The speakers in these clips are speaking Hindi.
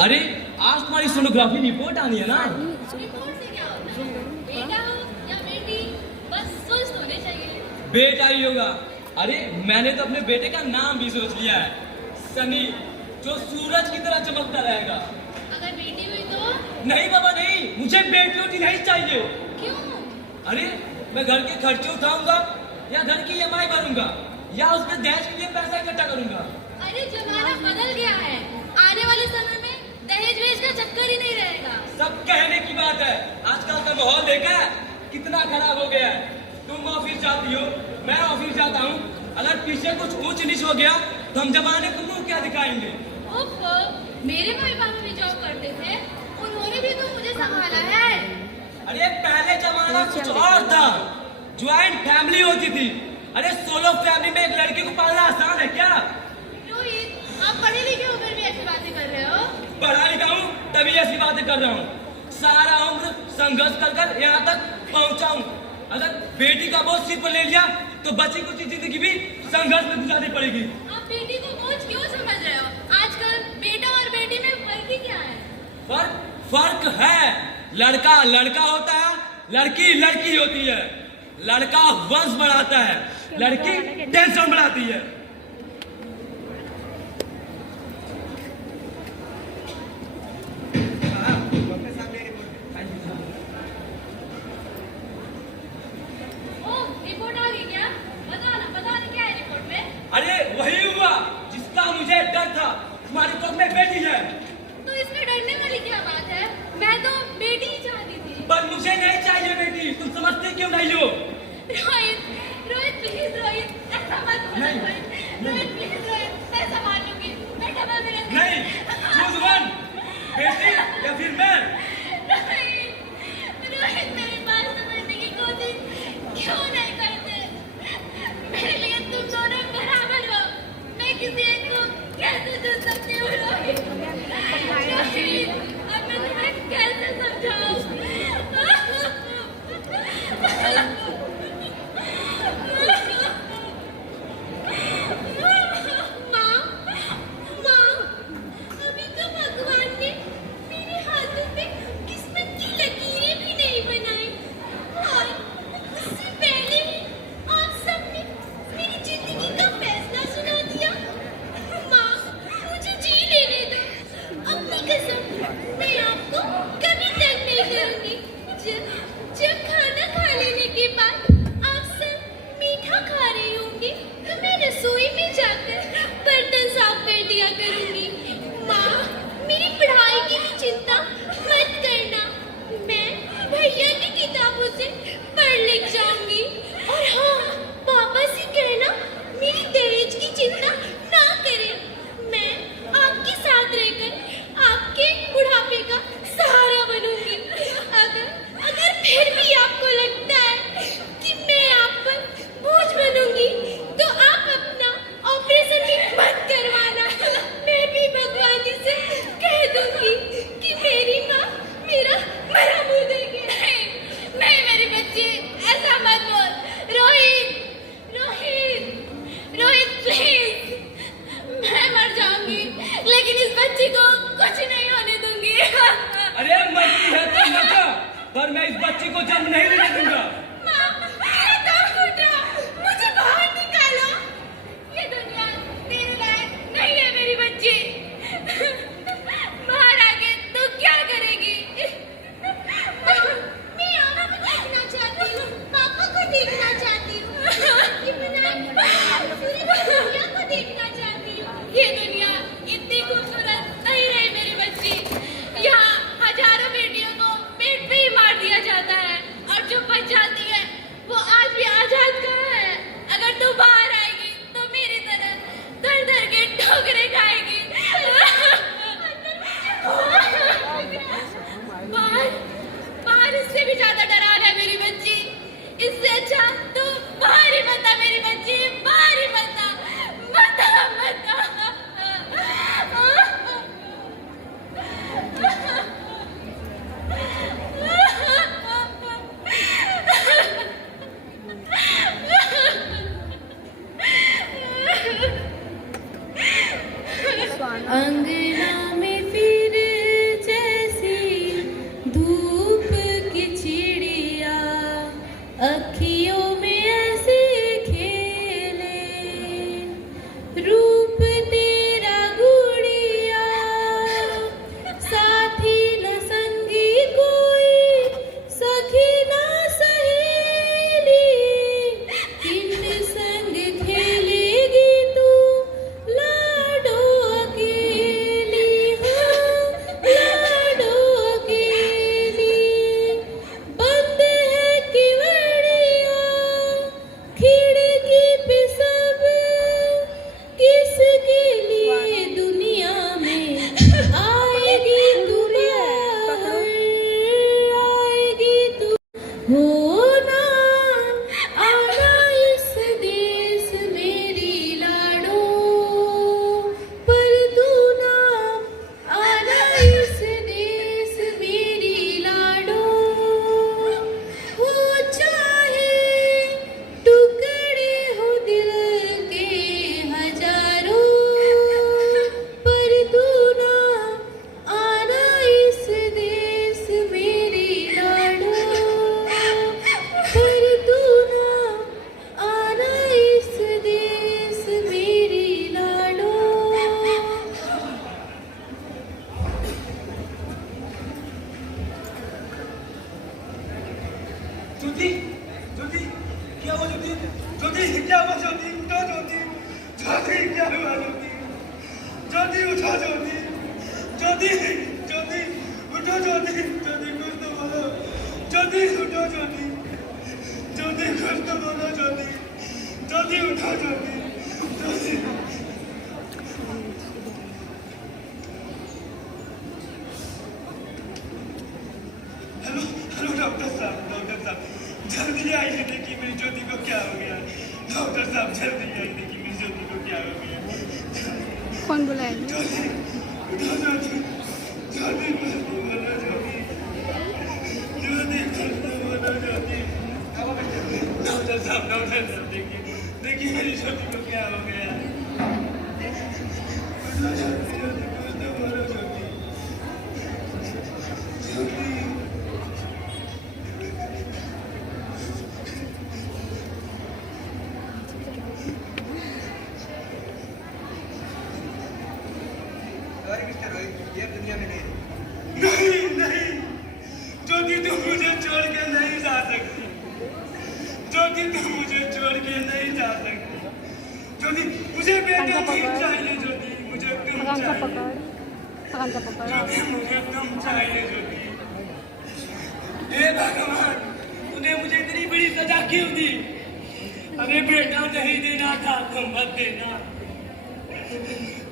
अरे आज तुम्हारी सोनोग्राफी रिपोर्ट आनी है ना। रिपोर्ट से क्या होता है? बेटा हो या बेटी, बस स्वस्थ होने चाहिए। बेटा ही होगा। अरे मैंने तो अपने बेटे का नाम भी सोच लिया है, सनी, जो सूरज की तरह चमकता रहेगा। अगर बेटी हुई तो? नहीं बाबा नहीं, मुझे बेटी नहीं चाहिए। क्यों? अरे मैं घर के खर्चे उठाऊंगा या घर की EMI भरूंगा या उसमें दहेज के लिए पैसा इकट्ठा करूंगा। अरे जमाना बदल गया है, आने वाले समय में दहेज वेज का चक्कर ही नहीं रहेगा। सब कहने की बात है, आजकल का माहौल देखा है कितना खराब हो गया है। तुम ऑफिस जाती हो, मैं ऑफिस जाता हूँ, अगर पीछे कुछ ऊंच नीच हो गया तो हम जमाने को मुंह क्या दिखाएंगे। ओहो, मेरे भाई बाबा भी जॉब करते थे, उन्होंने भी तो मुझे संभाला है। अरे पहले जमाना कुछ और था, ज्वाइंट फैमिली होती थी। अरे सोलो फैमिली में एक लड़की को पालना आसान है क्या? रोहित, आप पढ़े लिखे होकर भी ऐसी बातें कर रहे हो। पढ़ा लिखा हूँ तभी ऐसी बातें कर रहा हूँ। सारा उम्र संघर्ष कर यहाँ तक पहुँचा हूँ। अगर बेटी का बोझ सिर पर ले लिया तो बची कुछ जिंदगी भी संघर्ष में गुजारनी पड़ेगी। आप बेटी को बोझ क्यों समझ रहे हो? आजकल बेटा और बेटी में फर्क ही क्या है? फर्क है। लड़का लड़का होता है, लड़की लड़की होती है। लड़का वंश बढ़ाता है, लड़की टेंशन बढ़ाती है। रिपोर्ट आ गई क्या? बता ना क्या है रिपोर्ट में? अरे वही हुआ जिसका मुझे डर था। तुम्हारी कोख में बेटी है। तो इसमें डरने वाली क्या बात है? मैं तो बेटी ही चाहती थी। पर मुझे नहीं चाहिए बेटी, तुम समझते क्यों नहीं हो? रोहित प्लीज, रोहित ऐसा मत बोलो। रोहित प्लीज, रोहित मैं संभाल लूंगी, मैं डबल में रहूंगी। नहीं, चूज वन, बेटी या फिर मैं। रोहित मेरी बात समझने की कोशिश क्यों नहीं करते? मेरे लिए तुम दोनों बराबर हो, मैं किसी एक को कैसे चुन सकती हूँ? रोहित, अब मैं तुम्हें कैसे समझाऊं? माँ, अभी तो भगवान ने मेरे हाथों पे किस्मत की लकीरें भी नहीं बनाई और उससे पहले ही आप सबने मेरी जिंदगी का फैसला सुना दिया। माँ, मुझे जी लेने दो। अपनी कसम, मैं आपको कभी तंग नहीं करूंगी। जब खाना खा लेने के बाद आप सब मीठा खा रही होंगी तो मैं रसोई में जाकर बर्तन साफ कर दिया करूंगी। माँ, मेरी पढ़ाई की भी चिंता मत करना, मैं भैया की किताबों से पढ़ लिख जाऊंगी। और हाँ, पापा से कहना मेरी दहेज की चिंता ना करें। मैं आपके साथ रहकर आपके बुढ़ापे का सहारा बनूंगी। अगर फिर भी आपको लगता है कि मैं आप पर बोझ बनूंगी तो आप अपना ऑपरेशन भी मत करवाना। मैं भी भगवान जी से कह दूंगी कि मेरी माँ मेरा मरा मुंह देगी। नहीं मेरी बच्ची, ऐसा मत बोल। रोहित प्लीज, मैं मर जाऊंगी लेकिन इस बच्ची को कुछ नहीं होने दूंगी। अरे मरती है तो मर जा, पर मैं इस बच्ची को जन्म नहीं लेने दूंगा। मुझे बाहर निकालो, ये दुनिया तेरे लायक नहीं है मेरी बच्ची। बाहर आके तू क्या करेगी? मैं आना भी देखना चाहती हूँ, पापा को देखना चाहती हूँ, पूरी दुनिया को देखना चाहती हूँ। ये दुनिया इतनी खूबसूरत नहीं रही मेरी बच्ची। यहाँ हजारों बेटियों को पेट पे ही मार दिया जाता है और जो बच अखियों में ऐसे खेले रूप तेरा गुड़िया साथी न संगी कोई सखी ना सहेली किन संग खेलेगी तू लाडो अकेली हाँ लाडो अकेली बंद है किवड़िया खिड़की पे सब किसके लिए दुनिया में आएगी तू बाहर आएगी तू होना आना इस देश मेरी लाडो पर तू ना आना इस देश मेरी लाडो हो चाहे टुकड़े हो दिल के हजारों पर तू ना आना इस देश मेरी लाडो पर तू ना आना इस देश मेरी लाडो ज्योति ज्योति क्या हुआ ज्योति ज्योति क्या हुआ ज्योति उठो ज्योति ज्योति क्या हुआ ज्योति ज्योति उठो ज्योति ज्योति ज्योति उठो ज्योति ज्योति कुछ तो बोलो ज्योति उठो ज्योति ज्योति कुछ तो बोलो ज्योति ज्योति उठो ज्योति ज्योति हेलो हेलो डॉक्टर साहब जल्दी आइए देखिए मेरी ज्योति को क्या हो गया डॉक्टर साहब जल्दी आइए देखिए मेरी ज्योति को क्या हो गया कौन बुलाया? ज्योति उठो ज्योति ज्योति कुछ तो बोलो ज्योति ज्योति कुछ तो बोलो ज्योति डॉक्टर साहब देखिए देखिए मेरी ज्योति को क्या हो गया उठो ज्योति ज्योति कुछ तो बोलो ज्योति ज्योति सॉरी मिस्टर रोहित, ये दुनिया में नहीं रही। नहीं नहीं ज्योति तुम मुझे छोड़ के नहीं जा सकती ज्योति तुम मुझे छोड़ के नहीं जा सकती ज्योति मुझे बेटा नहीं चाहिए ज्योति मुझे तुम चाहिए ज्योति मुझे तुम चाहिए ज्योति हे भगवान तूने मुझे इतनी बड़ी सजा क्यों दी अरे बेटा नहीं देना था तो मत देना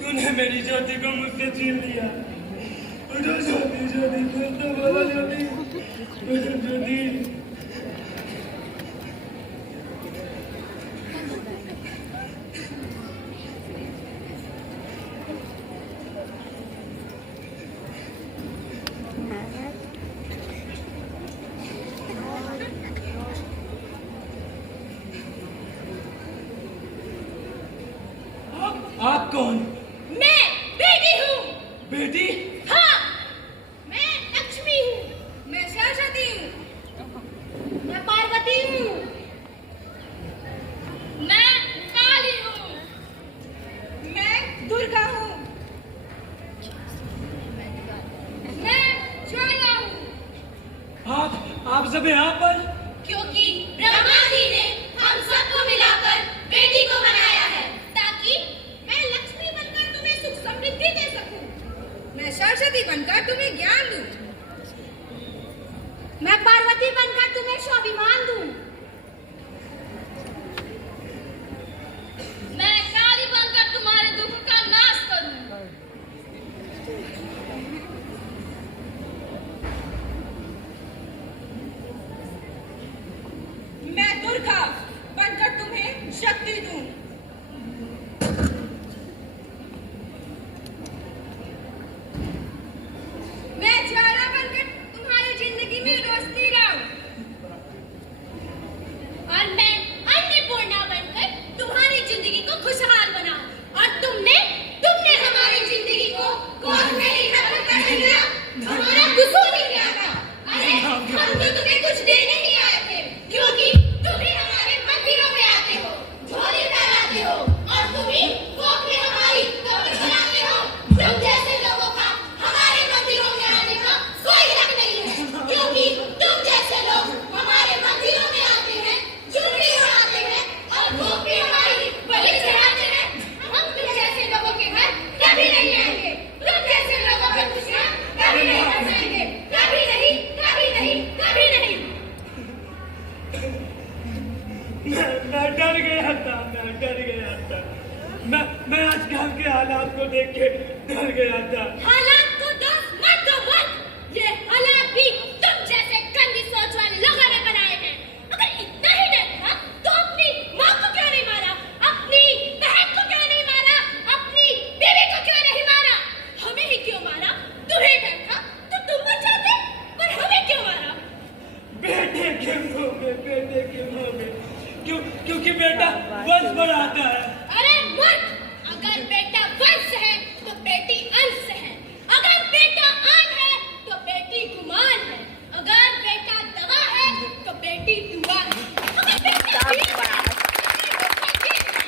तूने मेरी ज्योति को मुझसे छीन लिया उठो ज्योति ज्योति कुछ तो बोलो ज्योति उठो ज्योति आप कौन मैं बेटी हूँ बेटी हाँ मैं लक्ष्मी हूँ मैं सरस्वती हूँ मैं पार्वती हूँ मैं काली हूँ मैं दुर्गा हूँ मैं ज्वाला हूँ आप सब यहाँ पर क्योंकि ब्रह्मा जी ने हम सबको मिलाकर बेटी को बनाया है ताकि मैं लक्ष्मी बनकर तुम्हें सुख समृद्धि दे सकूं मैं सरस्वती बनकर तुम्हें ज्ञान दूं मैं पार्वती बनकर तुम्हें स्वाभिमान दूं मैं काली बनकर तुम्हारे दुख का नाश करूं मैं दुर्गा बनकर तुम्हें शक्ति दूं मैं ज्वाला बनकर तुम्हारी जिंदगी में रोशनी लाऊं और मैं अन्नपूर्णा बनकर तुम्हारी जिंदगी को खुशहाल बनाऊं और तुमने हमारी जिंदगी को गोद में ही खत्म कर दिया हमारा कसूर ही क्या था अरे हम तो तुम्हें कुछ देने ही आए थे क्योंकि मैं डर गया था, मैं डर गया था। मैं आजकल के हालात को देख के डर गया था। हालात को दोस्त मत दो मत। ये हालात भी तुम जैसे गंदी सोच वाले लोगों ने बनाए हैं। अगर इतना ही डर था तो अपनी माँ को क्यों नहीं मारा, अपनी बहन को क्यों नहीं मारा, अपनी बेबी को क्यों नहीं मारा? हमें ही क्यों मारा? तुम्हें डर था तो तुम मर जाते, पर हमें क्यों मारा? बेटे के मुंह में, बेटे के मुंह में। क्योंकि बेटा वंश बढ़ाता है। अरे मत! अगर बेटा वंश है तो बेटी अंश है। अगर बेटा आन है तो बेटी गुमान है। अगर बेटा दवा है तो बेटी दुआ है। अगर बेटा वीर है तो बेटी वीर है।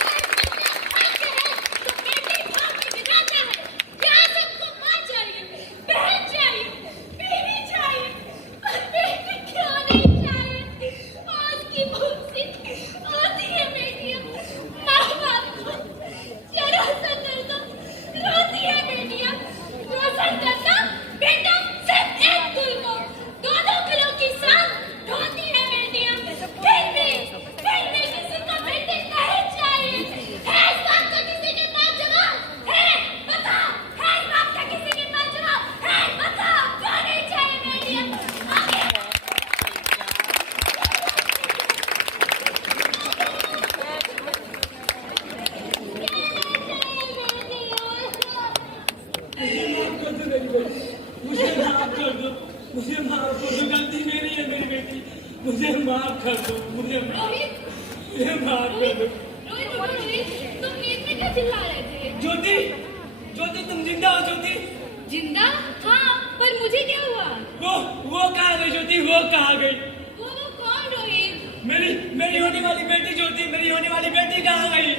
अगर बेटा भाग्य है तो बेटी भाग्य विधाता है। यहाँ सबको माँ चाहिए, बहन चाहिए, बीवी चाहिए, पर बेटी क्यों नहीं चाहिए? आज की मुझसे आती है बेटियां माँ बाप को जरा सा दर्द रोती है बेटियां। रोशन करना बेटा सिर्फ एक गुल को 2-2 किलो की साग ढोती है बेटियां। फिर भी किसी को बेटी नहीं चाहिए। है इस बात का किसी के पास जवाब है? बताओ, है इस बात का किसी के पास जवाब है? बताओ, क्यों नहीं चाहिए बेटियां? आगे मुझे माफ कर दो, मुझे माफ कर दो। गलती मेरी है मेरी बेटी, मुझे माफ कर दो, मुझे माफ कर दो। रोहित, तुम नींद में क्या चिल्ला रहे थे? ज्योति, ज्योति तुम जिंदा हो ज्योति? जिंदा? हाँ, पर मुझे क्या हुआ? वो कहाँ गई ज्योति, वो कहाँ गई? वो कौन रोहित? मेरी होने वाली बेटी ज्योति, मेरी होने वाली बेटी कहाँ गई?